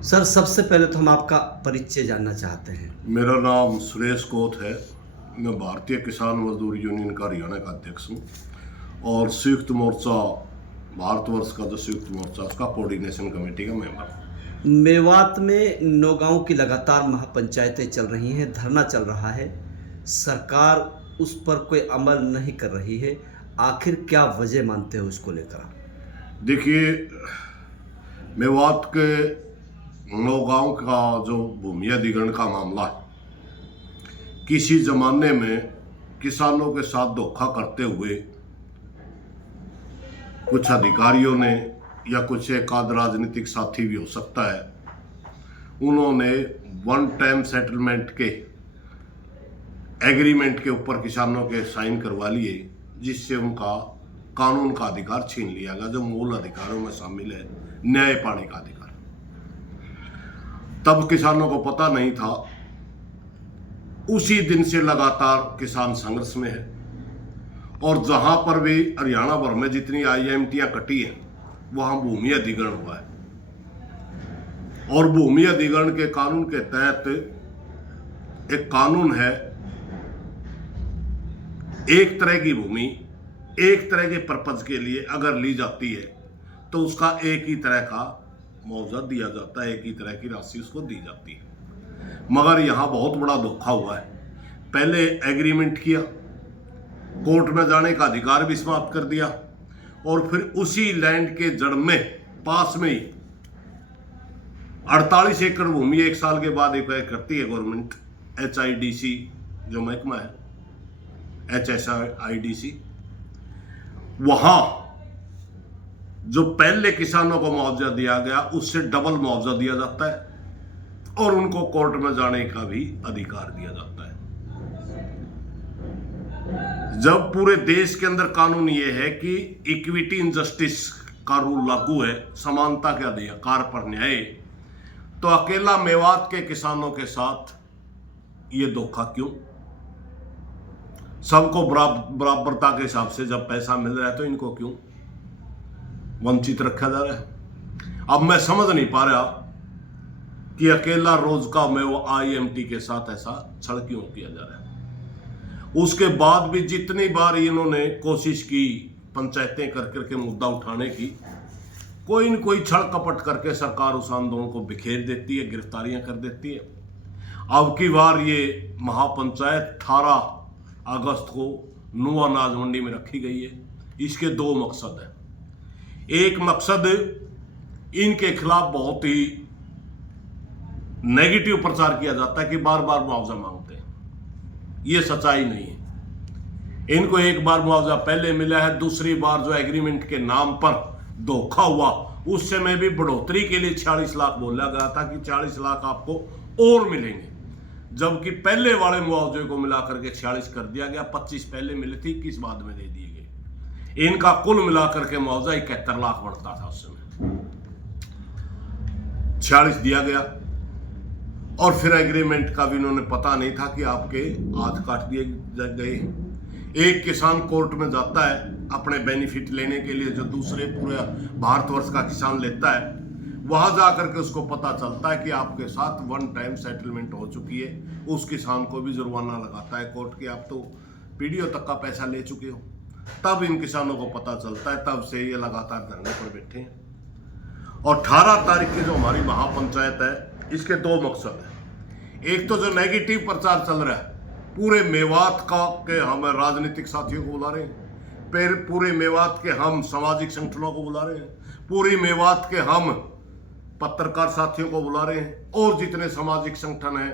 Sir, सबसे पहले तो हम आपका परिचय जानना चाहते हैं। मेरा नाम सुरेश कोत है। मैं भारतीय किसान मजदूर यूनियन का हरियाणा का अध्यक्ष हूँ और संयुक्त मोर्चा भारतवर्ष का जो संयुक्त मोर्चा उसका कोऑर्डिनेशन कमेटी का मेंबर हूँ। मेवात में नौगांव की लगातार महापंचायतें चल रही हैं, धरना चल रहा है, सरकार उस पर कोई अमल नहीं कर रही है। आखिर क्या वजह मानते हो इसको लेकर आप? देखिए, मेवात के नौगांव का जो भूमि अधिग्रहण का मामला है, किसी जमाने में किसानों के साथ धोखा करते हुए कुछ अधिकारियों ने या कुछ एक आध राजनीतिक साथी भी हो सकता है, उन्होंने वन टाइम सेटलमेंट के एग्रीमेंट के ऊपर किसानों के साइन करवा लिए, जिससे उनका कानून का अधिकार छीन लिया गया, जो मूल अधिकारों में शामिल है न्याय पाने का अधिकार। तब किसानों को पता नहीं था। उसी दिन से लगातार किसान संघर्ष में है और जहां पर भी हरियाणा भर में जितनी आईएमटियां कटी हैं वहां भूमि अधिग्रहण हुआ है और भूमि अधिग्रहण के कानून के तहत एक कानून है, एक तरह की भूमि एक तरह के पर्पज के लिए अगर ली जाती है तो उसका एक ही तरह का मुआवजा दिया जाता है, एक ही तरह की राशि उसको दी जाती है। मगर यहां बहुत बड़ा धोखा हुआ है। पहले एग्रीमेंट किया, कोर्ट में जाने का अधिकार भी समाप्त कर दिया और फिर उसी लैंड के जड़ में पास में ही 48 एकड़ भूमि 1 साल के बाद एक्वायर करती है गवर्नमेंट, HIDC जो महकमा है, HSIDC। वहां जो पहले किसानों को मुआवजा दिया गया उससे डबल मुआवजा दिया जाता है और उनको कोर्ट में जाने का भी अधिकार दिया जाता है। जब पूरे देश के अंदर कानून ये है कि इक्विटी इन जस्टिस का रूल लागू है, समानता के अधिकार पर न्याय, तो अकेला मेवात के किसानों के साथ ये धोखा क्यों? सबको बराबरता के हिसाब से जब पैसा मिल रहा है तो इनको क्यों वंचित रखा जा रहा है? अब मैं समझ नहीं पा रहा कि अकेला रोज का में वो IMT के साथ ऐसा छल क्यों किया जा रहा है। उसके बाद भी जितनी बार इन्होंने कोशिश की पंचायतें कर करके मुद्दा उठाने की, कोई न कोई छल कपट करके सरकार उस आंदोलन को बिखेर देती है, गिरफ्तारियां कर देती है। अब की बार ये महापंचायत 18 अगस्त को नुआ अनाज मंडी में रखी गई है। इसके 2 मकसद हैं। एक मकसद इनके खिलाफ बहुत ही नेगेटिव प्रचार किया जाता है कि बार बार मुआवजा मांगते हैं, ये सच्चाई नहीं है। इनको एक बार मुआवजा पहले मिला है, दूसरी बार जो एग्रीमेंट के नाम पर धोखा हुआ उस समय भी बढ़ोतरी के लिए 46 लाख बोला गया था कि 40 लाख आपको और मिलेंगे, जबकि पहले वाले मुआवजे को मिलाकर के 46 कर दिया गया। 25 पहले मिले थे, 21 बाद में दे दिए गए। इनका कुल मिलाकर के मुआवजा 71 लाख बढ़ता था उस समय, 46 दिया गया और फिर एग्रीमेंट का भी इन्होंने पता नहीं था कि आपके हाथ काट दिए गए। एक किसान कोर्ट में जाता है अपने बेनिफिट लेने के लिए, जो दूसरे पूरे भारतवर्ष का किसान लेता है, वहां जाकर के उसको पता चलता है कि आपके साथ वन टाइम सेटलमेंट हो चुकी है। उस किसान को भी जुर्माना लगाता है कोर्ट के, आप तो PDO तक का पैसा ले चुके हो। तब इन किसानों को पता चलता है, तब से ये लगातार धरने पर बैठे हैं। और 18 तारीख की जो हमारी महापंचायत है, इसके 2 मकसद हैं। एक तो जो नेगेटिव प्रचार चल रहा है पूरे मेवात का के हम राजनीतिक साथियों को बुला रहे हैं, फिर पूरे मेवात के हम सामाजिक संगठनों को बुला रहे हैं, पूरी मेवात के हम पत्रकार साथियों को बुला रहे हैं और जितने सामाजिक संगठन हैं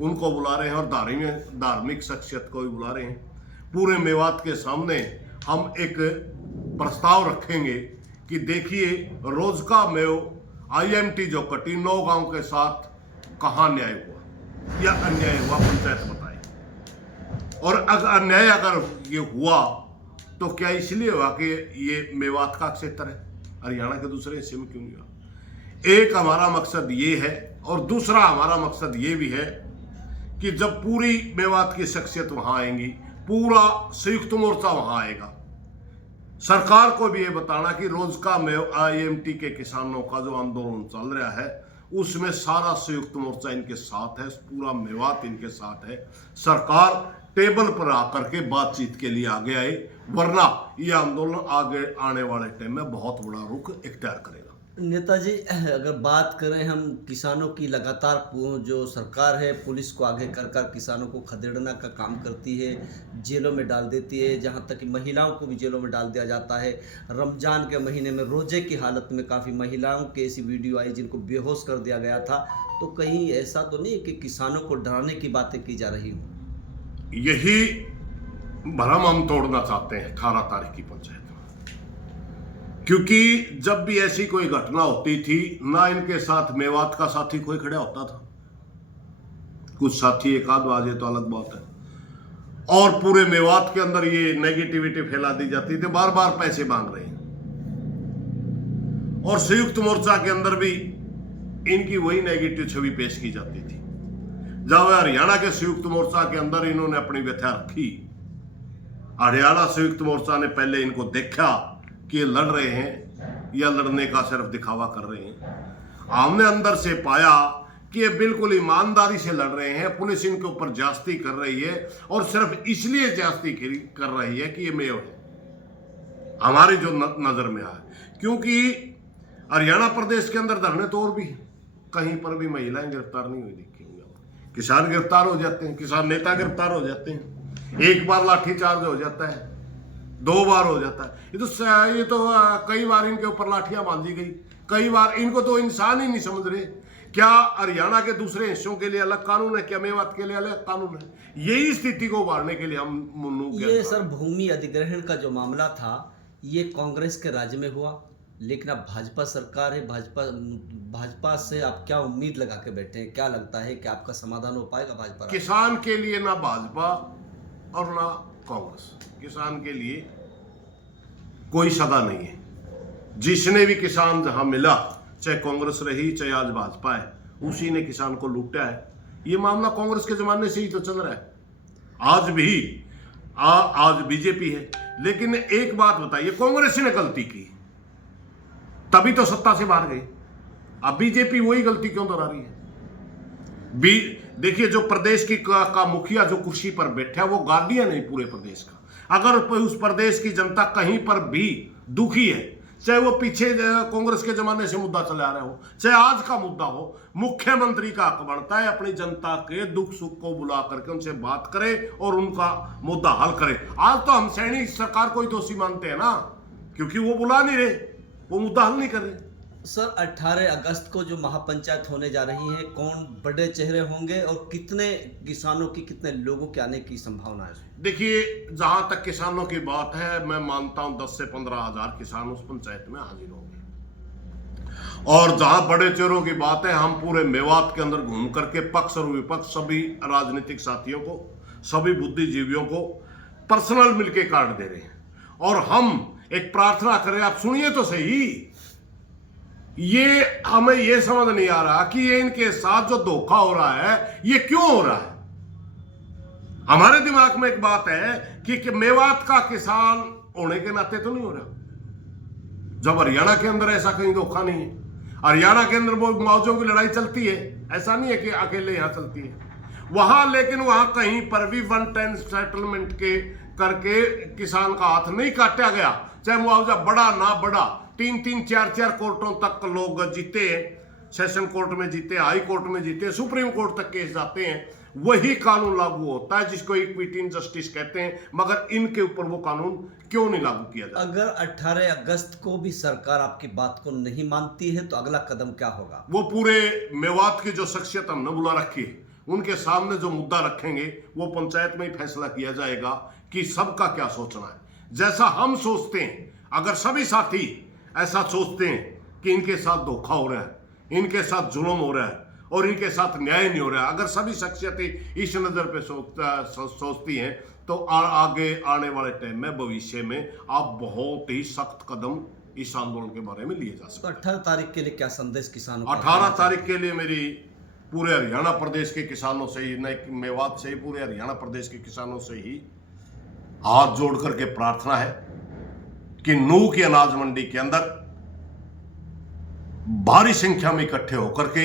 उनको बुला रहे हैं और धार्मिक शख्सियत को भी बुला रहे हैं। पूरे मेवात के सामने हम एक प्रस्ताव रखेंगे कि देखिए, रोज का मेव IMT जो कटी नौगांव के साथ कहां न्याय हुआ या अन्याय हुआ, पंचायत बताए। और अगर अन्याय ये हुआ तो क्या इसलिए हुआ कि ये मेवात का क्षेत्र है, हरियाणा के दूसरे हिस्से में क्यों नहीं हुआ? एक हमारा मकसद ये है और दूसरा हमारा मकसद ये भी है कि जब पूरी मेवात की शख्सियत वहां आएंगी, पूरा संयुक्त मोर्चा वहां आएगा, सरकार को भी ये बताना कि रोज का IMT के किसानों का जो आंदोलन चल रहा है उसमें सारा संयुक्त मोर्चा इनके साथ है, पूरा मेवात इनके साथ है। सरकार टेबल पर आकर के बातचीत के लिए आगे आए, वरना यह आंदोलन आगे आने वाले टाइम में बहुत बड़ा रुख इख्तियार करेगा। नेताजी, अगर बात करें हम किसानों की, लगातार जो सरकार है पुलिस को आगे कर कर किसानों को खदेड़ना का काम करती है, जेलों में डाल देती है, जहां तक कि महिलाओं को भी जेलों में डाल दिया जाता है। रमज़ान के महीने में रोजे की हालत में काफ़ी महिलाओं की ऐसी वीडियो आई जिनको बेहोश कर दिया गया था। तो कहीं ऐसा तो नहीं कि किसानों को डराने की बातें की जा रही हो? यही भरम हम तोड़ना चाहते हैं 18 तारीख की पंचायत में, क्योंकि जब भी ऐसी कोई घटना होती थी ना इनके साथ मेवात का साथी कोई खड़ा होता था। कुछ साथी एक आध बाजे तो अलग बात है, और पूरे मेवात के अंदर ये नेगेटिविटी फैला दी जाती थी, बार बार पैसे मांग रहे हैं। और संयुक्त मोर्चा के अंदर भी इनकी वही नेगेटिव छवि पेश की जाती थी। जब हरियाणा के संयुक्त मोर्चा के अंदर इन्होंने अपनी व्यथा रखी, हरियाणा संयुक्त मोर्चा ने पहले इनको देखा कि ये लड़ रहे हैं या लड़ने का सिर्फ दिखावा कर रहे हैं। हमने अंदर से पाया कि ये बिल्कुल ईमानदारी से लड़ रहे हैं। पुलिस इनके ऊपर ज्यादती कर रही है, और सिर्फ इसलिए ज्यादती कर रही है कि ये मेव है, हमारी जो नजर में आए। क्योंकि हरियाणा प्रदेश के अंदर धरने तो और भी हैं, कहीं पर भी महिलाएं गिरफ्तार नहीं हुई दिखी हुई। किसान गिरफ्तार हो जाते हैं, किसान नेता गिरफ्तार हो जाते हैं, एक बार लाठीचार्ज हो जाता है, 2 बार हो जाता है। ये तो कई बार इनके ऊपर लाठियां बांधी गई, कई बार। इनको तो इंसान ही नहीं समझ रहे। क्या हरियाणा के दूसरे हिस्सों के लिए अलग कानून है, क्या मेवात के लिए अलग कानून है? यही स्थिति को उभारने के लिए हम ये सर भूमि अधिग्रहण का जो मामला था, ये कांग्रेस के राज्य में हुआ, लेकिन अब भाजपा सरकार है। भाजपा से आप क्या उम्मीद लगा के बैठे हैं? क्या लगता है कि आपका समाधान हो पाएगा भाजपा? किसान के लिए ना भाजपा और ना कांग्रेस, किसान के लिए कोई सगा नहीं है। जिसने भी किसान जहां मिला, चाहे कांग्रेस रही चाहे आज भाजपा है, उसी ने किसान को लूटा है। ये मामला कांग्रेस के जमाने से ही तो चल रहा है, आज भी आज बीजेपी है। लेकिन एक बात बताइए, कांग्रेस ने गलती की तभी तो सत्ता से बाहर गई, अब बीजेपी वही गलती क्यों दोहरा रही है? देखिए, जो प्रदेश की का मुखिया जो कुर्सी पर बैठा है, वो गार्डियन है पूरे प्रदेश का। अगर उस प्रदेश की जनता कहीं पर भी दुखी है, चाहे वो पीछे कांग्रेस के जमाने से मुद्दा चला रहा हो, चाहे आज का मुद्दा हो, मुख्यमंत्री का हक बनता है अपनी जनता के दुख सुख को बुला करके उनसे बात करे और उनका मुद्दा हल करे। आज तो हम सैनिक सरकार को ही दोषी मानते हैं ना, क्योंकि वो बुला नहीं रहे, वो मुद्दा हल नहीं कर रहे। सर, 18 अगस्त को जो महापंचायत होने जा रही है, कौन बड़े चेहरे होंगे और कितने किसानों की, कितने लोगों के आने की संभावना है? देखिए, जहां तक किसानों की बात है, मैं मानता हूं 10 से 15 हजार किसान उस पंचायत में हाजिर होंगे। और जहां बड़े चेहरों की बात है, हम पूरे मेवात के अंदर घूम करके पक्ष और विपक्ष सभी राजनीतिक साथियों को, सभी बुद्धिजीवियों को पर्सनल मिलके कार्ड दे रहे हैं। और हम एक प्रार्थना करें, आप सुनिए तो सही, ये हमें ये समझ नहीं आ रहा कि ये इनके साथ जो धोखा हो रहा है, ये क्यों हो रहा है। हमारे दिमाग में एक बात है कि मेवात का किसान होने के नाते तो नहीं हो रहा, जब हरियाणा के अंदर ऐसा कहीं धोखा नहीं है। हरियाणा के अंदर वो मौजों की लड़ाई चलती है, ऐसा नहीं है कि अकेले यहां चलती है वहां, लेकिन वहां कहीं पर भी 110 सेटलमेंट के करके किसान का हाथ नहीं काटा गया। चाहे मुआवजा बड़ा ना बड़ा, 3-3, 4-4 कोर्टों तक लोग जीते हैं, सेशन कोर्ट में जीते, हाई कोर्ट में जीते, सुप्रीम कोर्ट तक केस जाते हैं, वही कानून लागू होता है जिसको इक्विटी इन जस्टिस कहते हैं। मगर इनके ऊपर वो कानून क्यों नहीं लागू किया जाता? अगर 18 अगस्त को भी सरकार आपकी बात को नहीं मानती है तो अगला कदम क्या होगा? वो पूरे मेवात की जो शख्सियत हमने बुला रखी है, उनके सामने जो मुद्दा रखेंगे, वो पंचायत में ही फैसला किया जाएगा कि सबका क्या सोचना है। जैसा हम सोचते हैं, अगर सभी साथी ऐसा सोचते हैं कि इनके साथ धोखा हो रहा है, इनके साथ जुल्म हो रहा है और इनके साथ न्याय नहीं हो रहा है, अगर सभी शख्सियतें इस नज़र पे सोचती हैं, तो आगे आने वाले टाइम में, भविष्य में आप बहुत ही सख्त कदम इस आंदोलन के बारे में लिए जा सकते हैं। 18 तारीख के लिए क्या संदेश किसानों को? 18 तारीख के लिए मेरी पूरे हरियाणा प्रदेश के किसानों से ही, न मेवात से ही, पूरे हरियाणा प्रदेश के किसानों से ही हाथ जोड़ करके प्रार्थना है कि नूह की अनाज मंडी के अंदर भारी संख्या में इकट्ठे होकर के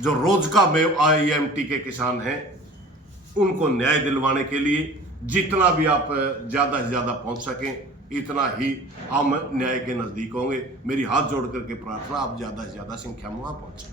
जो रोजका में IMT के किसान हैं उनको न्याय दिलवाने के लिए जितना भी आप ज़्यादा से ज़्यादा पहुंच सकें इतना ही हम न्याय के नज़दीक होंगे। मेरी हाथ जोड़ करके प्रार्थना, आप ज़्यादा से ज़्यादा संख्या में वहाँ पहुँचें।